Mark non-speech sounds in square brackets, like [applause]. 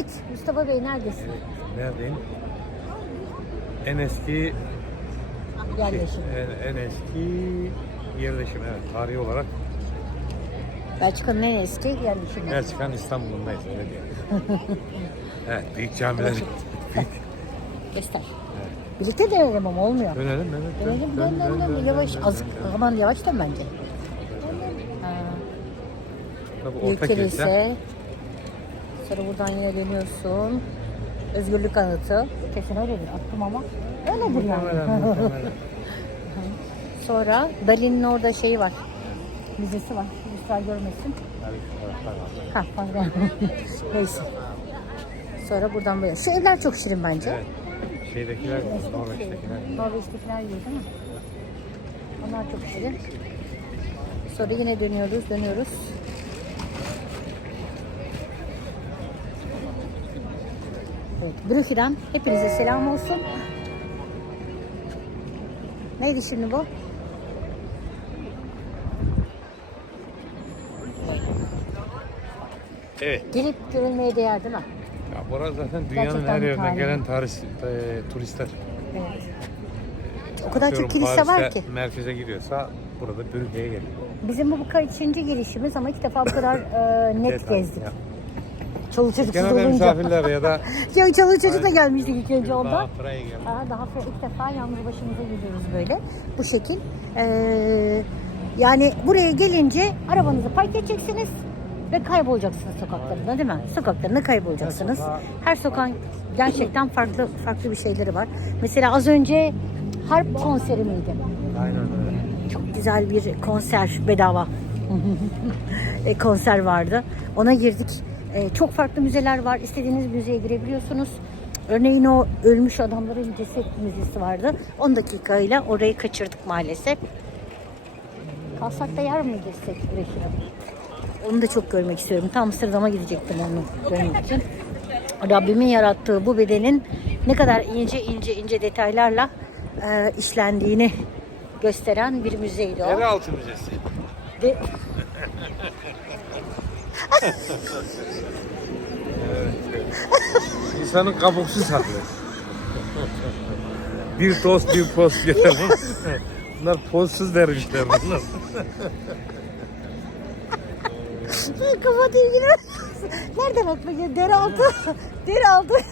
Evet Mustafa Bey neredesin? Neredeyim? En eski Yerleşim. en, en eski yerleşim evet tarihi olarak Belçika'nın en eski yerleşimi. Belçika'nın İstanbul'undayız öyle diyelim. [laughs] evet büyük camiler. [laughs] büyük. Göster. Birlikte dönelim ama olmuyor. Dönelim evet. Dönelim dön dön dön. Yavaş az aman yavaş dön bence. Ha, Tabii orta kilise. Sonra buradan yine dönüyorsun. Özgürlük anıtı. Kesin öyledir attım ama. Öyledir yani. [laughs] Sonra Dali'nin orada şeyi var. Müzesi var. Müzesler görmesin. Ha pardon. [laughs] Neyse. Sonra buradan böyle. Şu evler çok şirin bence. Evet. Şeydekiler, Norveç'tekiler. Norveç'tekiler gibi değil mi? Onlar çok şirin. Sonra yine dönüyoruz, dönüyoruz. Evet, Brüki'den hepinize selam olsun. Neydi şimdi bu? Evet. Gelip görülmeye değer değil mi? Ya burası zaten dünyanın Gerçekten her yerinden tarihi. gelen tarih, e, turistler. Evet. O kadar çok Atıyorum kilise var Paris'te ki. merkeze giriyorsa burada Brügge'ye geliyor. Bizim bu bu kaçıncı girişimiz ama ilk defa bu kadar e, net Detay, gezdik. ya. Çoluk çocuksuz Genelde olunca. misafirler ya da [laughs] Ya çoluk çocuk da gelmiştik ilk önce daha ondan. Frey'e geliyor. Aa, daha sonra ilk defa yalnız başımıza gidiyoruz böyle. Bu şekil. Ee, yani buraya gelince arabanızı park edeceksiniz ve kaybolacaksınız sokaklarında değil mi? Sokaklarında kaybolacaksınız. Her sokağın gerçekten farklı farklı bir şeyleri var. Mesela az önce harp konseri miydi? Aynen öyle. Çok güzel bir konser bedava [laughs] E, konser vardı. Ona girdik. E, çok farklı müzeler var. İstediğiniz müzeye girebiliyorsunuz. Örneğin o ölmüş adamların ceset müzesi vardı. 10 dakikayla orayı kaçırdık maalesef. Kalsak da yer mi Reşit'e? Onu da çok görmek istiyorum. Tam Amsterdam'a gidecektim onu görmek için. Rabbimin yarattığı bu bedenin ne kadar ince ince ince detaylarla e, işlendiğini gösteren bir müzeydi o. Yeraltı Müzesi. De- İnsanın kabuksuz haklı. bir tost bir post getirin. Bunlar postsuz dervişler bunlar. Kafa değil Nereden atmak ya? Dere altı. Dere altı. [laughs]